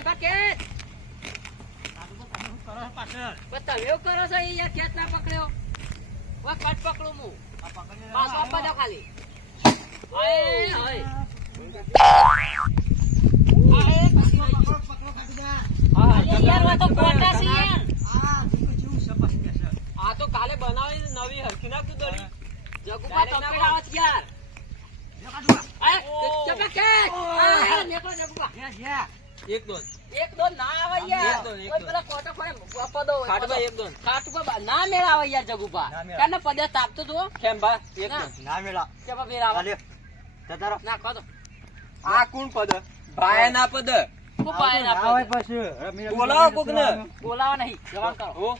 ચંપા ખેંચ તમે એવું કરો છો એ યાર ના પકડ્યો. વા કટ પકડું હું. પાછો આપવા ખાલી. હાય, હાય. હાય, પછી વળી ગયું. અરે યાર, આ તો કાલે બનાવી નવી હરખી નાખતું તપેલા પાડ. આવત યાર. એક દોન. એક ના આવે યાર. પેલા કોટો પદો એક દોન. મેળ આવે યાર કાને પદે તાપતો તો? કેમ બા? એક ના. દોન. ના મેળા ચપા મેળ આવે. ના કહો તો. આ કોણ પદ? ભાઈ ના પદ. ના. પછી. બોલાવો કોકને. બોલાવા નહીં. કરો.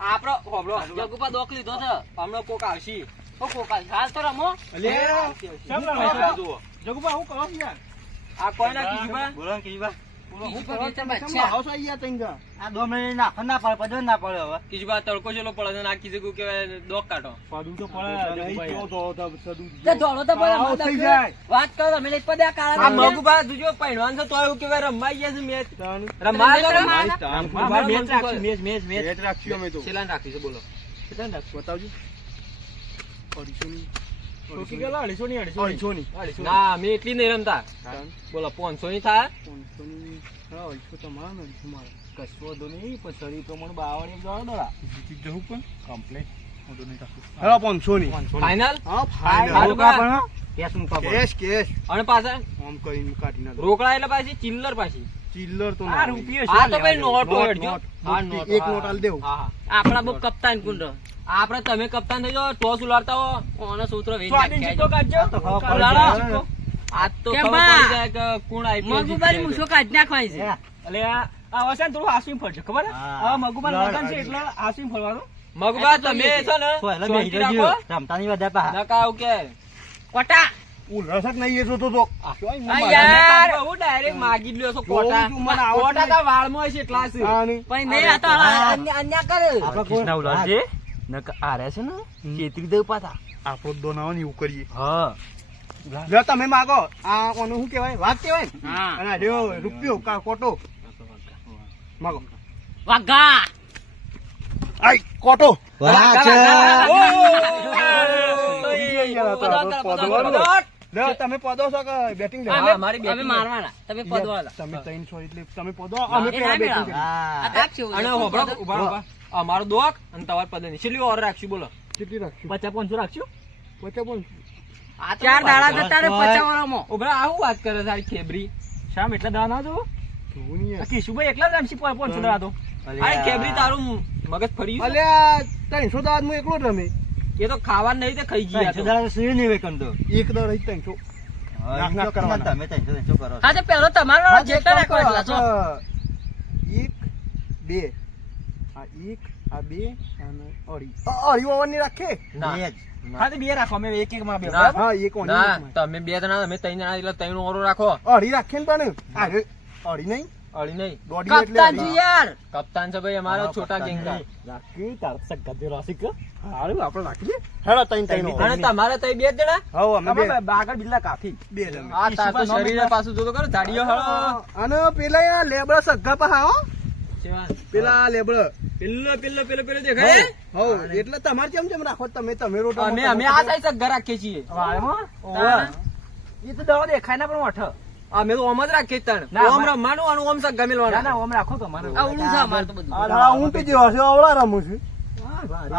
આપણો હોબળો જગુભા દોખ લીધો છે. હમણાં કોક આવશે. ઓ કોકા હાલ તો રમો. જગુપા જગુબા હું કહો યાર? આ કોઈ ના બોલો ને કીવા. બીજું કોઈ વેચાણ બાદ છે. આ દો મિનિટ નાખો ના પડે પડે ના પડે હવે. કીજુબા તડકો ચેલો પડે છે ને આ કીધું કે ડોક કાઢો. પડું તો પડે તે દોડો તો બોલે આવો માદા થઈ કે. જાય. વાત કરો તમે લઈ પદે આ આ કાળા તમે. મગુબા તુજો પહેલવાન છે તોય એવું કેવાય રમવા ગયા છે મેચ. તમે રમવા મેચ તો રમવાના? રમવા. મેચ રાખશું મેચ મેચ મેચ. રાખશું અમે તો. છેલ્લા રાખી છે બોલો બતાવજો. અઢીસોની ગયેલા? અઢીસો ની અઢીસો અઢીસો ની. ના અમે એટલી નહીં રમતા. બોલો પાંચસો ની થાય? પાંચસોની હા અઢીસો તમારા ને અઢીસો મારા કશો વાંધો નહીં પણ શરીર પ્રમાણે બાવળ એક દોડા દોડા. જીતી જવું પણ કમ્પ્લેટ વાંધો નહીં રાખું ફાઈનલ હા ફાઇનલ. ફાઇનલ રોકા પણ કેશ મૂકવા કેશ કેશ. અને પાછા? આમ કરીને કાઢી નાખો. રોકડા એટલે પાછી ચિલ્લર પાછી. ચિલ્લર તો આ રૂપિયો આ તો ભાઈ નોટ, નોટ. હા, નોટ, નોટ. એક નોટ આલ દેવું. હા, હા. આપણા બહુ કપ્તાન કુંડ આપણે તમે કપ્તાન થઈ જાઓ ટોસ ઉલાડતા હો. ઓનો સૂત્ર વેચી નાખ્યા સિક્કો તો ખબર કાઢો. પડી જાય. સિક્કો. આજ તો કેમ ખબર બા? પડી જાય કે કોણ IPL મગુબારી મૂછો કાઢી નાખવાની છે. એટલે આ આ હવે છે ને થોડું હાસવીમ ફરજો ખબર હવે મગુબા લગન છે એટલે હાસવીમ ફરવાનું. મગુબા તમે જોઈએ. ને શાંતિ રાખો. રમતા નહીં વધારે પાહા. નકા આવું કે. કોટા? હું નહીં એ જોતો તો. આ આ યાર. યાર. ડાયરેક્ટ માગી લ્યો છો કોટા? કોટા તો વાળમાં છે એટલા છે. હા નહીં. પણ નહીં આ તો આ અન્ય અન્ય કરે. આપણે કૃષ્ણ આ રહ્યા છે ને ચેતરી દઉં પાછા. આપણો જ એવું કરીએ. હા. લે. તમે માગો. આ ઓનું શું કહેવાય? વાત કહેવાય અને આ રૂપિયો કા કોટો? માગો. વાઘા. આઈ કોટો. વાહ તમે પદો છો કે બેટિંગ લે મારી અમે મારવાના. તમે તમે ત્રણસો એટલે તમે પદો અમે. બેટિંગ. અને ઊભા ઊભા. અમારો દોક અને તમાર પદની. છેલ્લી ઓર રાખશું બોલો? કેટલી રાખશું? પચાસ પાંચસો રાખશું? પચાસ પાંચસો. ચાર દાડા જતા રે વાળામાં. ઊભા આવું વાત કરે તારી ખેબરી. શામ એટલા દાડા ના નહીં આ યાર. જ રમશી પાંચસો દાડા તો? અરે ખેબરી તારું મગજ ફરી ગયું? અલ્યા ત્રણસો દાડા હું એકલો જ રમે. એ તો ખાવા નહીં તે ખાઈ ગયા ત્રણસો દાડા સુઈ નહીં વેકન તો. એક દાડા અહીં ત્રણસો. તમે ત્રણસો ત્રણસો કરો હા તો પેલો તમારો જેટલા રાખો. એટલા છો. એક બે. આ એક આ બે અને અઢી. અઢી ઓવર રાખે? ના. હા તો બે રાખો અમે એક એક માં બે હા એક ઓવર ના તમે બે જણા અમે ત્રણ જણા એટલે ત્રણ ઓરો રાખો. અઢી રાખે ને પણ? અઢી નહીં? અડી નહીં. દોઢી એટલે કપ્તાનજી યાર! કપ્તાન છે ભાઈ અમારો છોટા ગેંગ. કા રાખી તાર સગ્ગા જે રાશિક હારું આપણે રાખી હેડો ત્રણ ત્રણ અને તમારે તો બે જણા? હવે અમે બે. અમે બિલ્લા કાફી બે જણ. આ તાર તો શરીરે પાછું જોતો કરો જાડીઓ હળો અને પેલા લેબડા સગ્ગા પા હો. પેલા લેબળ પેલો પેલો પેલો પેલો દેખાય? હો એટલે તમારે કેમ કેમ રાખો તમે તમે રોટો અમે અમે આ સાઈડ સગ્ગા રાખીએ છીએ. એ તો દવા દેખાય ના પણ ઓઠ. અમે તો ઓમ જ રાખીએ તણ. ઓમ રમવાનું અને ઓમ સગ્ગા ના ના ઓમ રાખો તમારે આ ઊંડું છે અમારે તો બધું. આ ઊંટ જેવા છે આવડા રમું છું.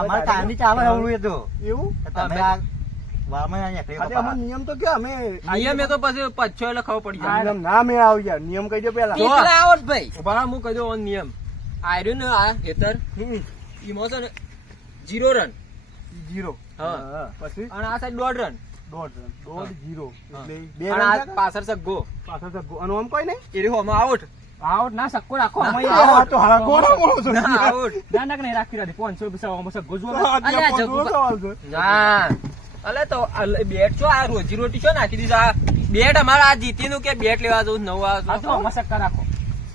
અમારે કાંદી ચાલે હવળું એ તો. એવું? તમે આ નિયમ તો કે અમે નિયમ એ તો પછી પચ્છો એટલે ખબર પડી જાય. નિયમ ના મેં આવી નિયમ કહી દો પેલા ભાઈ? હું કહી દઉં નિયમ. આયર્યું ને આ હેતર ઈમાં છે ને જીરો રન. જીરો. હા. પછી? અને આ સાઈડ દોઢ રન. દોઢ રન. દોઢ જીરો. એટલે બે રન પાછળ સગ્ગો પાછળ તો અને આમ કોઈ નહીં? એ રહ્યો આમાં આઉટ આઉટ ના સક્કો રાખો. આઉટ. આ તો બોલો છો. ના આઉટ ના ના નહીં રાખી રાખી. પાંચસો પૈસા આમાં સગ્ગો જો અલ્યા, ત્યાં જગ્ગુ પાંચસો સવાલ છે. ના. અલે તો બેટ છો આ રોજી રોટી છો નાખી દીધા આ બેટ અમારા આ જીતી નું કે બેટ લેવા જવું નવું આ તો સક્કા રાખો.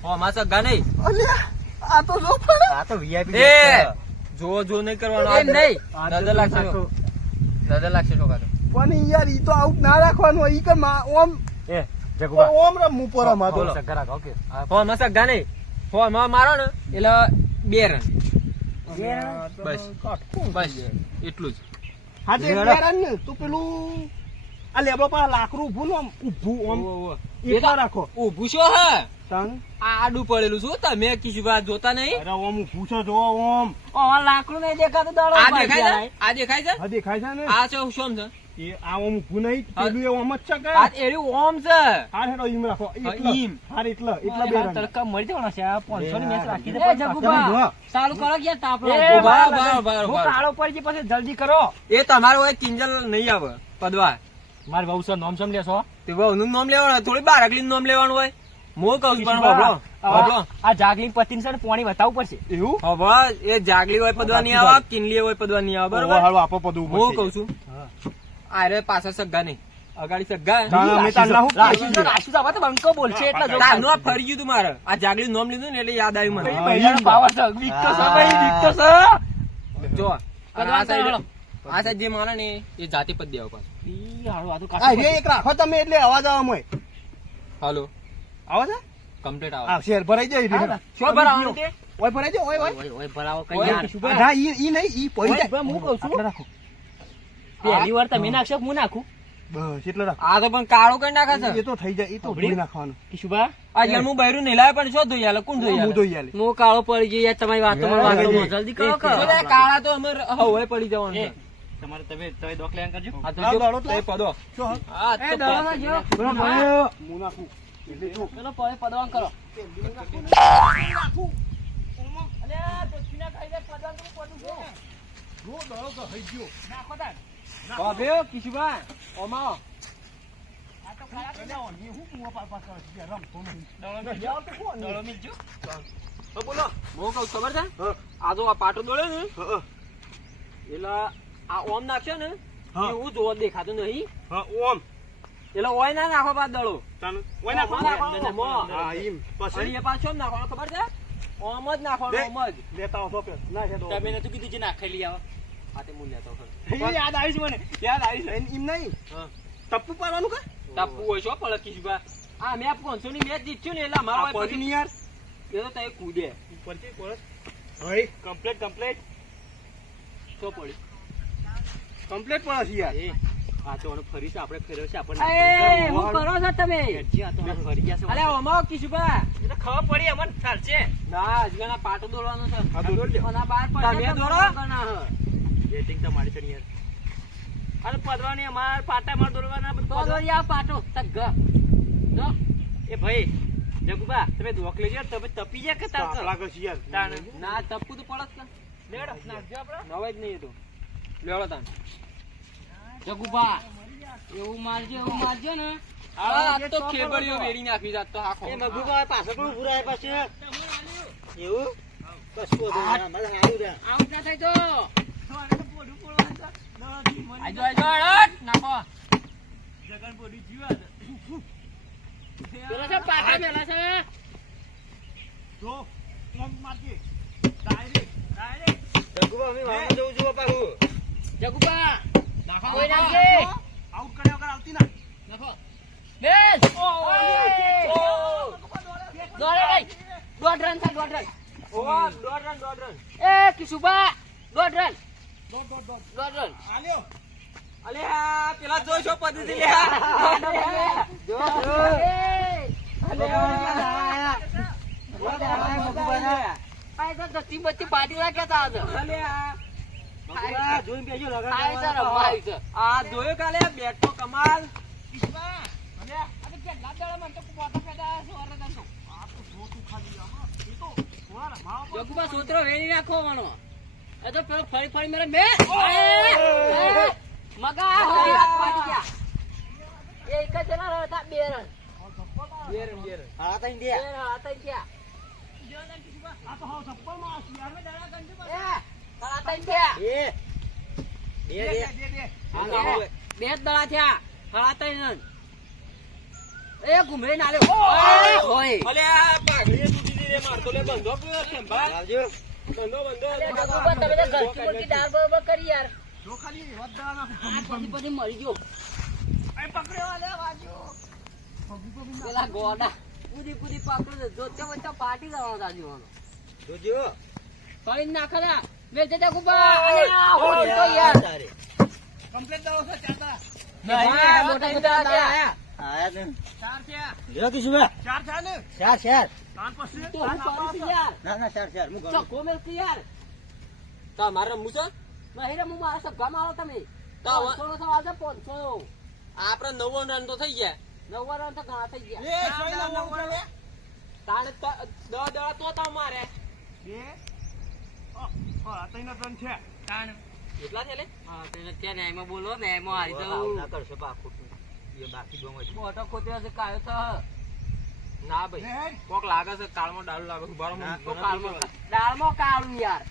અમારા સગ્ગા નહીં. અલ્યા, આ તો જો પડે આ તો વીઆઈપી એ! જો જો નહીં કરવાનું એ નહીં. નજર લાગશે નજર લાગશે છોકરા પણ યાર ઈ તો આઉટ ના રાખવાનું. ઈ કે માં ઓમ એ જગુબા. ઓમ રમવું પરમાં તો સગા રાખો ઓકે. આ ફોનમાં સગા નહીં ફોનમાં મારો ને એટલે બે રન. બસ. બસ. એટલું જ. હા તે બે રન ને તું પેલું આ લેબો પર લાકડું ભૂલ ઓમ. ઊભું ઓવો, ઓવો. રાખો. ઊભું છો હે? તાન આડું પડેલું છું તમે કિશુભા જોતા નહીં? અરે ઓમ ઊભું છો જો ઓમ. ઓ લાકડું નહીં દેખાતું દાડો આ દેખાય છે? આ દેખાય છે? હા દેખાય છે ને? આ છે શું છે? એ આ ઓમ ઊભું નહીં પેલું એ ઓમ જ છે કે? આ એર્યું ઓમ છે. હા હેડો ઈમ રાખો. ઈમ. હાર એટલે એટલા બે રંગ. તડકા મરી જવાનો છે આ 500 ની મેચ રાખી દે જગુબા. ચાલુ કરો કે તાપલો. ઊભા, ઊભા, ઊભા, હું કાળો પડી પછી જલ્દી કરો. એ તમારો એક કિંજલ નહીં આવે પદવા. મારી વહુ સર નોમ સમ લેશો? તે વહુનું નામ લેવાનું થોડી બાર અગલી નામ લેવાનું હોય. હું કહું છું પણ હોભળો, હોભળો. આ જાગલિંગ પતિન છે પાણી બતાવવું પડશે. એવું? હોભળો, એ જાગલી હોય પદવા નહીં આવે કિનલી હોય પદવા નહીં આવે બરોબર બરોબર? હાલો આપો પદું હું કહું છું. અરે પાછળ સગ્ગા નહીં. અગાડી સગ્ગા તાન અમે તાન ના હું રાશિ તો રાશિ તો હવે તો બંકો બોલશે એટલે જો તારનું આ ફરી ગયું તું મારે. આ જાગલી નામ લીધું ને એટલે યાદ આવ્યું મને. જો આ સાઈડ જે મારે ને એ જાતિ પદ દેવા પાછું. એક રાખો તમે એટલે અવાજ આવે હાલો. આવે છે? કમ્પ્લીટ આવે. શેર ભરાઈ જાય શું ભરાવાનું તે ઓય ભરાઈ જાય ઓય ઓય. ઓય, ભરાવો કઈ યાર. ના ઈ ઈ નહીં ઈ પડી જાય. હું કહું છું. રાખો. પહેલી વાર તમે નાખશો હું નાખું? બસ એટલે રાખ. આ તો પણ કાળો કરી નાખે એ તો થઈ જાય એ તો ભરી નાખવાનું. કિશુભા આ યાર હું બૈરું નહીં લાવ્યો પણ શું ધોઈ આલે? કોણ ધોઈ હું ધોઈ આલે. હું કાળો પડી ગયો યાર તમારી વાતો માં વાતો જલ્દી કરો કરો. કાળા તો અમે હવે પડી જવાનું તમારે તમે તમે દોખ લેન કરજો. આ તો તે. શું હા? તો દળો ચલો પડે પડવાન કરો. આ આ પાટો દોડે ને એટલે આ ઓમ નાખ્યો ને. એવું જોવા દેખાતું નહીં. ઓમ. એટલે ઓય ના નાખો પાછ દળો ઓય નાખો હા ઈમ. પછી? એ પાછો નાખવાનો ખબર છે? ઓમ જ નાખવાનો ઓમ જ. લેતા આવો તો ના છે તો. તમે નતું કીધું જે નાખેલી આવે? આ તે હું લેતો ખરો. યાદ આવીશ મને યાદ આવીશ. ઈમ નહીં? હા. ટપ્પુ પાડવાનું કે? ટાપુ હોય છો પડે કિશુભા આ મેં પાંચસો ની મેચ જીત્યું ને એટલે મારો પડી પછી નહીં યાર. એ તો તઈ કૂદે. પરથી કોરસ ભાઈ. Complete complete. તો પડી. કમ્પ્લીટ પડે છે યાર. એ. આ તો ફરી છે આપણે ફેરવ્યો છે. એ હું કરો છો તમે? આ તો ફરી ગયા છે અલે ઓમાઓ કિશુભા એ તો ખબર પડી અમને ચાલશે. ના આજના પાટો દોડવાનો છે. હા, દોડ લે. અને આ તમે દોડો. બેટિંગ તો મારી છે યાર. અરે પદવાની અમાર પાટા માર દોરવાના તો બધા દોરી પાટો. તગ જો એ ભાઈ જગુબા તમે દોખ લેજો તમે તપી કે તાર યાર. ના તપવું તો પડત કે. લેડો નાખજો આપણે. નવાય જ નહીં એ તો. લેવડો તાન જગુભા એવું મારજો એવું મારજો ને. આ તો ખેબડીઓ વેડી નાખી જાત તો આખો. એ મગુબા પાછળ પણ એવું? કશું છે. ના થાય તો આજો આજો હટ નાખો. પેલો છે પાટા મેલા છે. જો ઓમ મારજે. ડાયરેક્ટ ડાયરેક્ટ જગુબા અમે જવું છું પાછું જગુભા આઉટ કર્યા વગર આવતી ના. નાખો. બેસ. દોડે ભાઈ. દોઢ રન ઓવા એ આલ્યો પેલા પદ્ધતિ લે. જો પાડી રાખ્યા તા આજે. જોઈને બેસજો, લગાડ છે સોતરો વેરી માનો એ તો પેલો ફરી ફરી મેરે મે મગા. બે જ દડા થયા ત્રણ એ ઘુમરે તૂટી મારતો લે બંધો પીવો આવજો. બંધો બંધો તમે તો ઘરકી મુરકી દાળ બરોબર કરી યાર જો ખાલી વાત દા નાખો પછી પછી મરી ગયો એ પકડ્યો આલે વાજો પેલા ગોડા કૂદી કૂદી પકડો જો તે વચ્ચે પાટી જવાનો તાજીવાનો જોજો ફરી નાખો આ હોલ તો યાર તારે નહીં, મોટા મોટા આયા. આયા. ને. લ્યો કિશુભાઈ ચાર ચાર તો હું પાડું છું યાર ના ના ચાર ચાર હું ચો ગણું. કોમેલ કે યાર મારો તમે. તો નો નવો રન તો થઈ ગયા. નવો રન તો ઘણા થઈ ગયા. તાણે ત- તો તમારે. એટલા છે લે? હા તેને ત્યાં ન્યાયમાં બોલો ન્યાયમાં હારી જવું. ના કરશો પા ખોટું. એ બાકી ગમે છે. મોટો ખોત્યો છે કાયો તો. ના ભાઈ કોક લાગે છે કાળમાં ડાળું લાગે છે. ઊભા રહો, ના, મને તો કાળમાં દાળમાં કાળું યાર.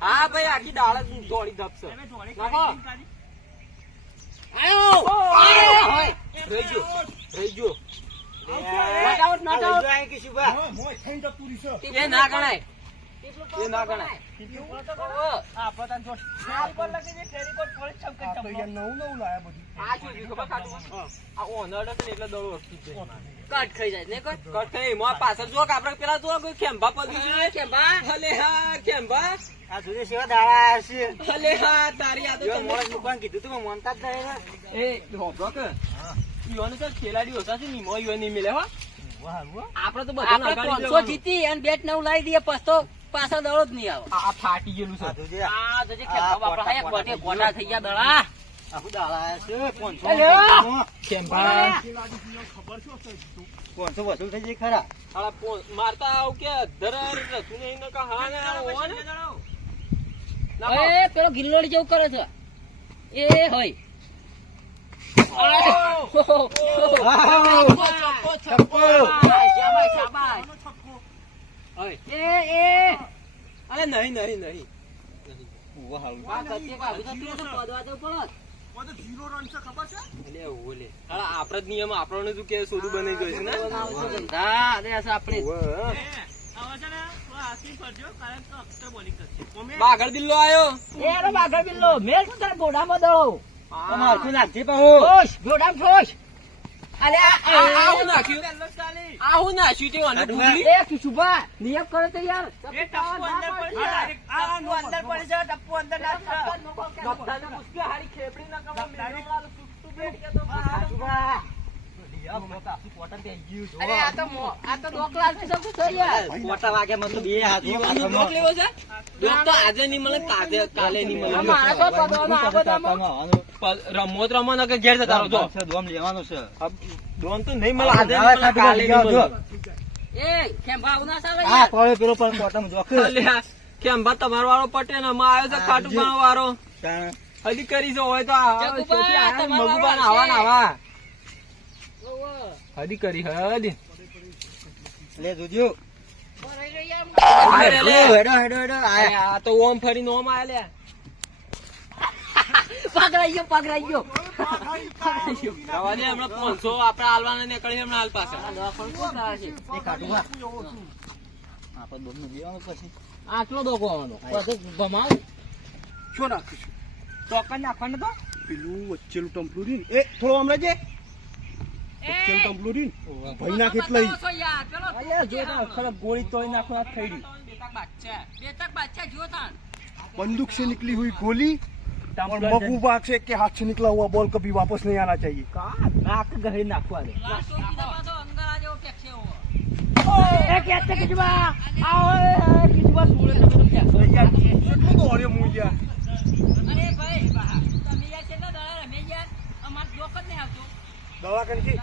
હા ભાઈ આખી દાળ જ દોડી ધપશે. નાખો. આયો! આયો! રહી ગયો. રહી ગયો. નોટ આઉટ નોટ આઉટ લઈ જાઓ અહીં કિશુભાઈ. એ ના ગણાય. એ ના ગણાય. આ શું થયું ખબર આ ઓનર એટલે દડો અટકી જ કટ ખાઈ જાય ને કોઈ કટ થઈ, એમાં પાછળ જો આપણે પેલા જો કોઈ ખેંભા પગ્યું છે. કે હા ખેંભા. આ જોજે સેવા દાડા છે. હલે હા તારી આ તો જો તમને- કીધું તું, માનતા જ નહીં એ હોભળો કે. ઈવોને તો ખેલાડી ઓછા છે નિમો ઈમો ઈવો મિલે હો. આપણે તો લેવાનું. જીતી અને બેટ નવ લાવી દઈએ પછી તો પાછો દડો જ નહીં આવે આ ફાટી ગયેલું છે આ થઈ ગયા દડા આખું દાડા છે. પાંચસો અલ્યા! પાંચસો. ખેંભા પાંચસો વસૂલ થઈ જાય ખરા હાલા મારતા આવું કે ધરાર રસું નહીં ને કા ને આવો એ પેલો ગિલ્લોડી જેવું કરે છે એ હોય શાબાશ, શાબાશ. ઓય. એ એ. અરે નહીં નહીં નહીં. આ કચ્ચે કાઢું તો તું તો પદવા જવું પડે. એટલે ઓલે. હાલા આપણે જ નિયમ આપણને શું કે સોદું બની જોઈશે ને? આપણે. બાગડ બિલ્લો આયો. એ બિલ્લો મેલ શું તને ગોડામાં દઉં? તમે નાખી પાછું. ખોશ ખોશ. અલે આ આ આ નાખ્યું? આ નાખ્યું તે અને આટલું એ કિશુભા નિયમ કરે તો યાર. બધાને પૂછકે હારી ખેપડી ના કમા. અરે આ મળે તો પદવાનો આ બધામાં. પ- રમો તો રમો કે ઘેર જતા રહો ડોમ લેવાનો છે. ડોમ તો નહીં મળે આજે કાલે નહીં જો. મળે. એ કેમ ભાવ ના સાવે હા પેલો પણ પોટામાં જોક. કેમ બા તમારો વાળો પટે ને આમાં આવ્યો છે ખાટું જી. બાનો વારો તાણ. હજી કરી જો હોય તો આ જગુબા, છોકરી આયા ને તમારો મગુબા આવા ને આવા. હજી કરી હજી લે જોજો. હેડો હેડો હેડો આ. તો ઓમ ફરીને ઓમ આયા લ્યા. પકડાઈ ગયો પકડાઈ ગયો. પકડાઈ ગયો રવા દે, હમણાં 500 આપણે હાલવાના હમણાં હાલ પાસે. આપણે દોમનું લેવાનું પછી. આટલો દોકો આવવાનો. પછી ભમાવું. શું નાખીશું? ચોકન નાખવાનું તો? પેલું વચ્ચેલું ટમ્પલું રહ્યું એ થોડો હમણાં રહેજે. વચ્ચેલું ટમ્પલું રહ્યું ને, ભાઈ નાખ એટલે ઈ. અલ્યા જો તાણ ખરાબ ગોળી તોય નાખો આ થઈ રહ્યું. બેતક બાદશાહ જો તાણ बंदूक से निकली हुई गोली और मकूबा से के हाथ से निकला हुआ बॉल कभी वापस नहीं आना चाहिए નાક ગહી નાખવા દે. એ કે છે કે જવા આવો એ કિજવા સુળે તમે તો ક્યાં अरे यार કેટલું દોડ્યો હું યાર અરે ભાઈ તમે યાર કેટલા દાડા રમે યાર અમાર જોક જ નહીં આવતો દવા કરી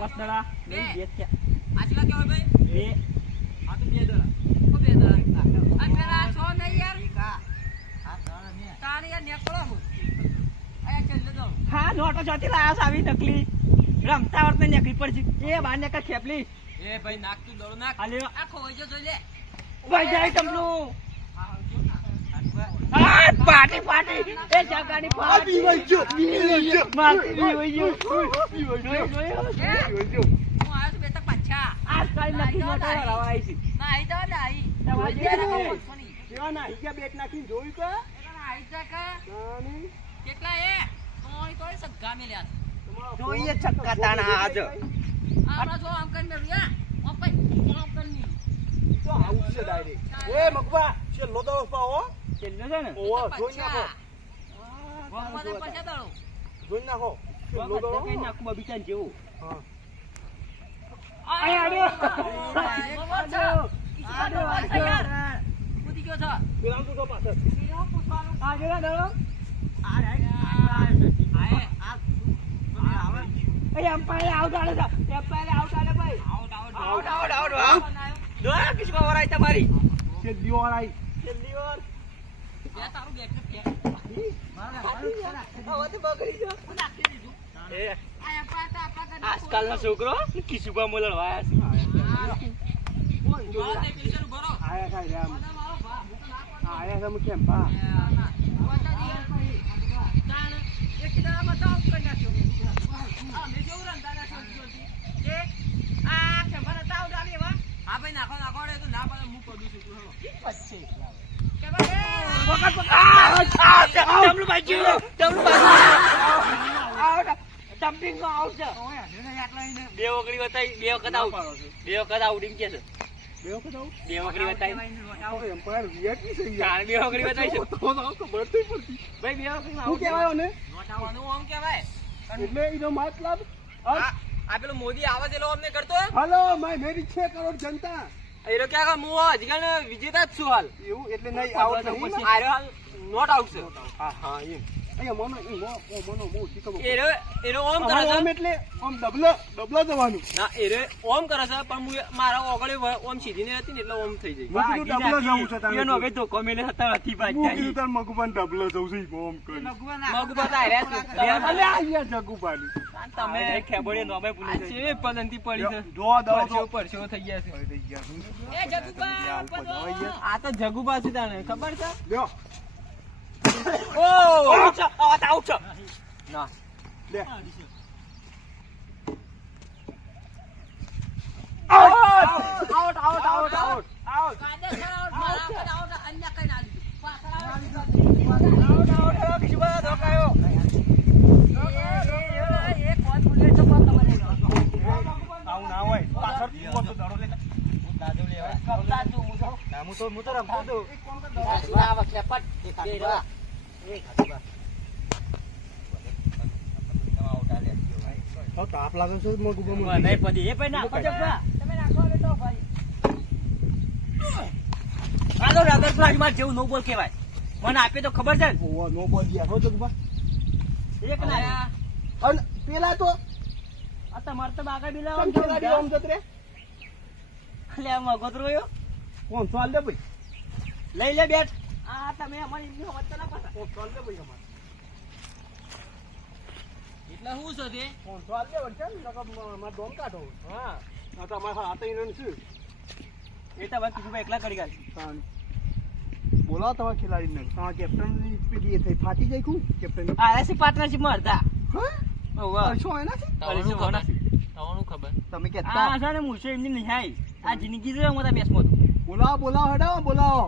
વસદડા, બે. બે છે. આટલા કેવા ભાઈ? બે. આ તો બે દડા. કો બે દડા આ પેલા છો નહીં યાર. તાણ યાર નેકળો હું. આયા ચાલ લો હા નોટો ચોથી લાયા આવી નકલી. રમતા વર્તે નકલી પડશે. એ બાર ને કા ખેપલી. એ ભાઈ નાખ તું દડો નાખ. આલ્યો આ ખોઈ જો જોઈ લે. ભાઈ જાય તમનું પાટી પાટી. એ જગાની પાટી. હું છું છે. ના આઈ તો ના આઈ જોઈ લે જોયું? કોણ સોની કેવા બેટ નાખીને જોયું કે? આઈ જા કા? કેટલા એ? તોય તોય સગા મેલ્યા જોઈએ છક્કા તાણા આજ. જો કરીને આમ કરીને. તો આવું છે ડાયરેક્ટ એ મગવા છેલ્લો દડો પાવો છેલ્લો છે ને તો જોઈ નાખો. જોઈ નાખો છેલ્લો દડો કઈ નાખું બબીચાને જેવું હા. કિસ્સાનો ભાઈ છે યાર. કૂદી ગયો છે. પેલા તો પાછળ આવતા પૂછવાનું. આ જોડા દડો અહીંયા અમ્પાયર આઉટ આલે છે અમ્પાયર આઉટ આલે ભાઈ આઉટ આઉટ આઉટ આઉટ દો કિસ્મા વરાય તમારી. છેલ્લી વાર બે તારું. બગડી ગયો. હું નાખી દીધું. એ. આજકાલનો છોકરો છે. આયા. આયા છે કેમ? પા એક આમ કરી નાખ્યો. આ મેં જેવું રમતા ના છોકરીઓથી. કે આ હા ભાઈ નાખો નાખો રે તો ના પડે હું કરું છું તું હેલો. કે ભાઈ, ડબલું બાજુ ડબલું બાજુ. આઉટ જમ્પિંગ નો આઉટ છે. બે વખત બતાવી બે વખત આઉટ બે વખત આઉટિંગ કે છે. બે વખત બે વખત બતાવી. એમ્પાયર વીઆઈપી થઈ ગયા. બે ઓગળી બતાવી છે. તો તો ખબર નહીં પડતી. ભાઈ બે વખત શું કહેવાય ને નોટાવાનું આમ કહેવાય. એટલે એનો મતલબ આ પેલો મોદી આવે છે અમને કરતો હલો માય મેરી છે કરોડ જનતા. એનો ક્યાં હું હજી વિજેતા જ છું હાલ. એવું? એટલે નહીં આવો નહીં. આર્યો હાલ. નોટ આઉટ હા હા એમ. અહીંયા મનો ઈ મો મનો મો શીખવો એનો એનો ઓમ કરે છે? એટલે આમ ડબલ ડબલ જવાનું. ના એરે ઓમ કરે છે પણ હું મારા ઓગળી ઓમ સીધી હતી ને એટલે ઓમ થઈ જાય. મેં કીધું ડબલ જવું છે તારે એનો હવે ધોકો મેલે હતા નથી હું કીધું તાર મગુબાન ડબલ જવું છે ઓમ કરી છે. અલે જગુબાની તમે ખેબોડે નોમે આ ભૂલી છે પલંતી પડી છે. જો દો તો પરસેવો થઈ ગયા છે. થઈ ગયા એ જગુબા, આ તો જગુબા છે તાણે ખબર છે? લ્યો. ઓ આઉટ છે આઉટ આઉટ છે ના લે out out out out out કાયદેસર આઉટ, મારા વખત આઉટ, અન્ય કઈ ના લીધું. પાછળ આઉટ. આઉટ આઉટ કિસુબા ધોકાયો એ, એ, એ, તો કોણ ખબર નહીં. આવું ના હોય પાછળ ઊભો તો દડો લેતા કપ્તાન તું, હું તો. ના હું તો હું તો રમતો હતો આ વખતે પટ, બે રહ્યા. હવે તાપ લાગે છે મગુબા નહીં પડી. એ ભાઈ નાખો જગવા તમે નાખો હવે તો ભાઈ. આ તો રબર ફ્લાશમાં જેવું નો બોલ કહેવાય. મને આપે તો ખબર છે ને. નો બોલ ગયા. હો જગુબા એક ના અને પેલા તો. આ તમારે તો બાગા બિલા રે? લે મગોતરો યો કોણ ચાલ દે ભાઈ. લઈ લે બેટ. આ તમે અમારી એમની સમજ તો ના પાડતા. કોણ ચાલ દે ભાઈ અમારે. એટલે શું છે તે? કોણ ચાલ દે વચ્ચે નકર માર કાઢો હા. આ તો અમારે હાથે ઇનન છે. એ તો ભાઈ એકલા કરી ગાલી બોલાવો તમારા ખેલાડીને. તમારા કેપ્ટનની સ્પીડ એ થઈ. ફાટી જાય કું કેપ્ટન આરસી પાર્ટનરશિપમાં હતા હા? શું ખબર? ખબર. તમે આ કેતા છે ને મૂછો એમની નિહાઈ. આ જિંદગી મેચમાં તો. બોલાવો બોલાવો હડાવો બોલાવો.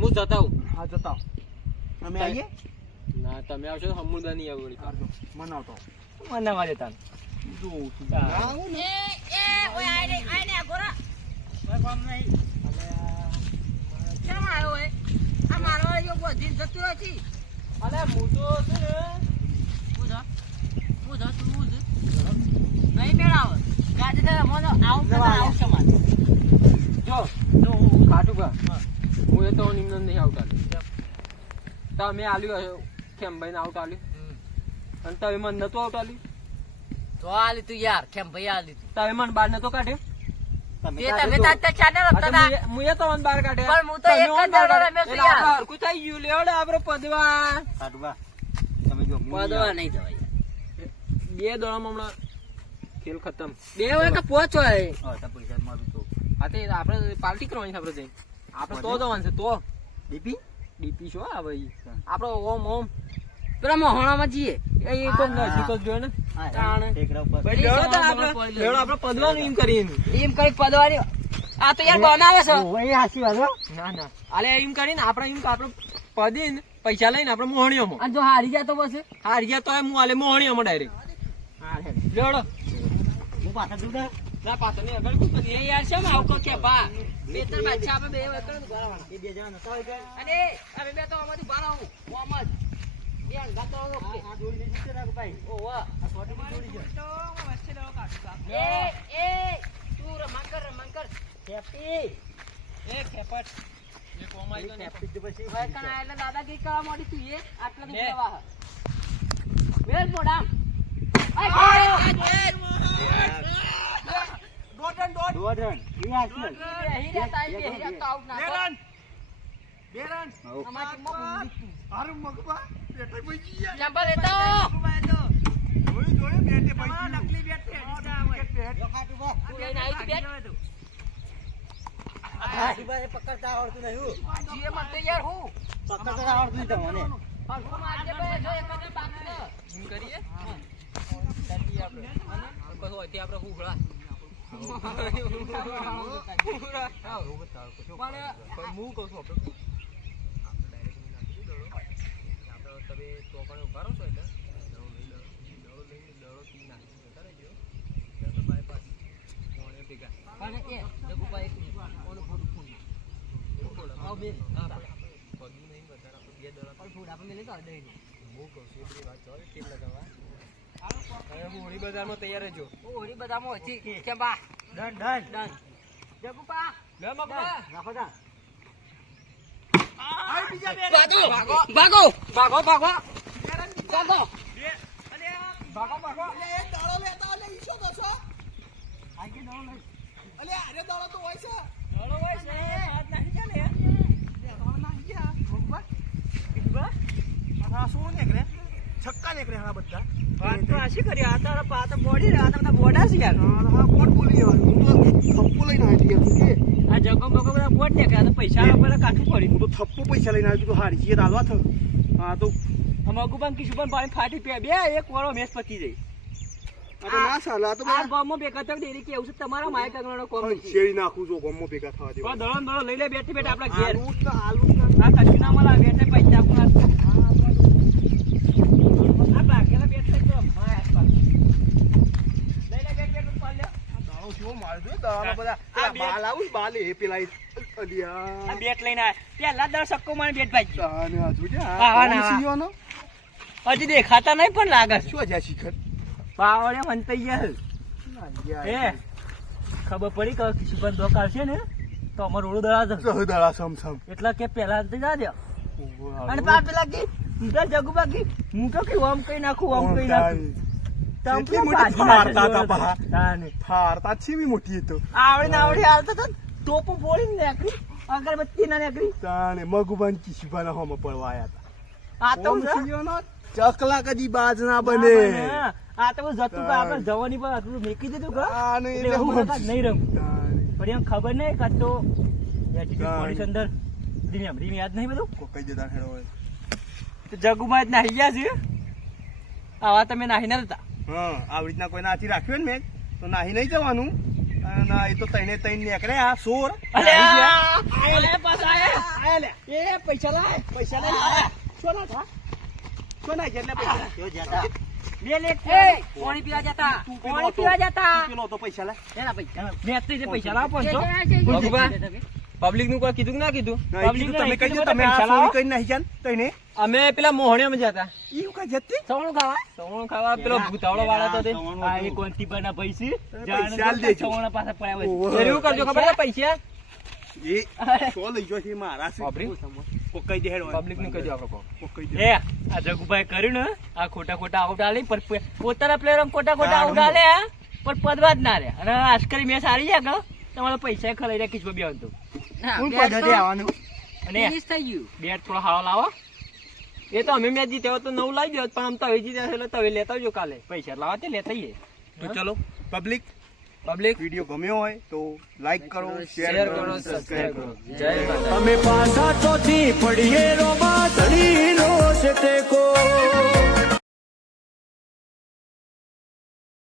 હું જતા હું હા જતા અમે આવીએ ના તમે આવશો તો હમુદા નહીં આવું. મનાવતો મને દેતા જોઉં છું હા. આવું ને એ, એ, ઓય આઈને, આઈને આ ગોરા. કેમ આવ્યો હોય? આ મારવા જો બધીને જતું છે. અલે હું તો છે ને હું જા. હું જા, તું હું નહીં મેળ આવે. ગાડી તો રમવાનો આઉટ તો ના આઉટ છે મારે. જો ખાટું કા હું એ તો નિમ્ન નહીં આવતા. તમે આલ્યું કેમ ભાઈ આઉટ આલ્યું. અને તમે મને નતું આઉટ આલ્યું? તો આ લીધું યાર કેમ આ લીધું તમે મને બાર નતો કાઢ્યો? તે તમે તાર તો ચાલે રમતા હતા. હું એ તો મને બાર કાઢે પણ હું તો એક જ દડો રમ્યો છું યાર. હરકું થઈ ગયું. લેવડે આપડે પદવા કાટુબા તમે જો પડવા નહીં જવાય. બે દોડામાં હમણાં ખેલ ખતમ. બે હોય કે પોચ હોય? હા તો પૈસા મારું તો. હા પાર્ટી કરવાની આપડે આપણે તો જવાનું છે તો. ડીપી? ડીપી શું આ ભાઈ? આપણે ઓમ ઓમ. પેલા મોહણામાં જઈએ. એ એ તો નજીક જ જોયો ને? તાણે. ભાઈ લેવડો તો આપણે પદવાનું એમ કરીને એમ કઈ પડવાની આ તો યાર બનાવે છે. ઓય હાસી વાત ના ના. અલે એમ કરીને આપણે એમ આપણે પદીને પૈસા લઈને આપણે મોહણીઓમાં. અને જો હારી ગયા તો બસ હારી ગયા તો હું આલે મોહણીઓમાં ડાયરેક્ટ. લેવડો હું પાછા જઉં ને? એ યાર શેમ આવું કે બા આપણે વખત ભરાવાના. એ બે જણા નતા હોય કે? અને અમે બે તો આવું. મોહમ્મદ. બે અંગા તો આ- આ ને ભાઈ. આ સોટી બી જોડી છે. એ એ તું રમણ કર રમણ એ ખેપટ. એ કોમાઈ તો પેલી પછી ભાઈ કણા એટલે દાદાગીરી કરવા મોડી તું એ? આટલા. મોડા પ્રવાહ મોડામ દોઢ રન. એ હાચી. બેહી રહેતા એ બેહી રહેતા આઉટ ના કર. હઉ. અમારી તું. હારું મગબા બેટે પૈકી ગયા ચંપલ લેતા આવો. જોઈ જોઈ બેટે પૈકી લો ખાટું બા. તું લઈને આવી તી બેટ? ખાટું બા પકડતા આવડતું નહીં જીએ મને યાર હું પકડતા આવડતું નહીં તમને. પણ હું મારજે ભાઈ જો એક બાકી છે. કરીએ આપણે અને પછી હોયથી આપણે. હા. હું કહું છું તમે ચોકણે ઊભા રહો છો એટલે દડો લઈ દડો લઈને દડો થી નાખી જતા રહેજો. ત્યાં તો bypass. મોણે ભેગા. પણ એ જગુભાઈ એક. ઓનું પગલું નહીં વધારે. આપણે પણ ફૂડ આપણે મેલી તો દઈ. હું કહું છું એ વાત ચાલે કેમ લગાવવા હોળી બજારમાં તૈયાર રહેજો હોળી બધામાં હતી. કેમ બા? Done done done. જગુપા. લે મગવા રાખો તા. ભાગો ભાગો ભાગો ભાગો ભાગો છક્કા નીકળે હા બધા. વાત તો આશી કરી આ તારા પા તો બોડી આ તો બધા બોડા છે યાર. હા, કોણ બોલી યાર હું તો થપ્પો લઈને આવી ગયો કે. આ જગો બગો બધા બોટ ને આ તો પૈસા પેલા કાઠું પડી. હું તો થપ્પો પૈસા લઈને આવી છું તો હારી છીએ હાલવા થયો હા તો મગુ પણ કિશુ પણ પાણી ફાટી પીયા બે એક વાળો મેસ પતી જઈ ના ચાલે તો આ ગામમાં ભેગા થઈને ડેરી કેવું છે? તમારા માય કાંગણાનો કોમ શેરી નાખું છું ગમો ભેગા થવા દેવા. દળો દળો લઈ લે બેઠી બેઠા આપણા ઘેર. આલુ આલુ ના. આ કશું ના મળે બેઠે પૈસા આપણા આ બાકેલા બેઠે તો માય આસપાસ લઈ લે બેઠ બેઠ પાલ લે દાડો કેવો માર્યો છે, દાડામાં બધા. આ બાલ આવું બાલ એ પેલા અલિયા. બેટ લઈને આયા. પેલા દર સક્કો બેટ ભાઈ તાને આ જોજે, આવા ને કોણ આવા. સીયોનો? હજી દેખાતા નહીં પણ લાગે શું છે શિખર? મંતાઈ ગયા છે. ખબર પડી કે કિશુ પણ છે આવશે ને તો અમારો ઓળો દળા જશે. સમ સમ એટલે કે પેલા જ જાજે અને પા પેલા કી જગુ બાકી હું તો કે ઓમ કઈ નાખું ઓમ કઈ નાખું. કેટલી મોટી ફારતા હતા. તાને. ફારતા છે મોટી હતો. આવડે ને આવડે આવતા તો ટોપો ફોડીને નાખી અગરબત્તી ના નાખી તાણે મગુબાન કિશુબાના હોમ પડવા આયા હતા. આ તો ચકલા કદી બાજ ના ના બને. આ તો જતું કા આપણે જવાની પર આટલું મેકી દીધું કા આ નહીં એટલે હું નહીં રમ પણ એમ ખબર નહીં કાં તો attitude પોલીસ અંદર. ધીમે રીમ યાદ નહીં બધું? કોકાઈ જતા હેડો. જગુમાં જ નાહી ગયા છે. આવા તમે નાહી ના હતા હા આવી રીતના કોઈ નાથી રાખ્યો ને મેં તો નાહી નહીં જવાનું અને ના એ તો તઈને તઈને નીકળે આ સોર. એ પૈસા લાય પૈસા. થા? એટલે પૈસા બે લે પાણી પીવા જતા પાણી પીવા જતા પેલો હતો પૈસા લે એના પૈસા મેં પૈસા લાવો એ પબ્લિકનું કોઈ કીધું કે ના કીધું? ને તમે કહી તમે પૈસા આ લાવો. ચોરી કરીને જાન તઈને અમે પેલા મોહણિયામાં જતા ઈ કા જતી? સવણો ખાવા? સવણો ખાવા પેલો ભૂતાવળો વાળા તો. તે આ એ કોન્સ્ટીપલના પૈસી. પૈસા જાણે દેજો. સવારના પાછા પડ્યા હોય. એવું કરજો ખબર છે પૈસા? એ સો લઈ જો છે મારા છે. બાપરી કોકાઈ દે હેડો. પબ્લિકનું કહી દો આપણે કહો કોકાઈ એ આ જગુભાઈ કર્યું ને આ ખોટા ખોટા આઉટ આલે પર પોતાના પ્લેયર ખોટા ખોટા આઉટ આલે પણ પદવા જ ના રે અને આશકરી મેચ હારી જાય કે તમારા પૈસા ખલાઈ રહ્યા કિસ્મત બે તો. ના, હું પદ્ધતિ આવવાનું. અને finish થઈ ગયું. બેટ થોડો હારો લાવો. એ તો અમે મેં જીત્યા હોત તો નવું લાવી દો પણ આમ તો હવે જીત્યા એટલે તમે લેતા આવજો કાલે. પૈસા લાવો તે લેતા. તો ચલો પબ્લિક પબ્લિક વીડિયો ગમ્યો હોય તો લાઈક કરો શેર કરો કરો સબસ્ક્રાઇબ કરો. જય અમે પાછા ચોથી પડીએ તે કો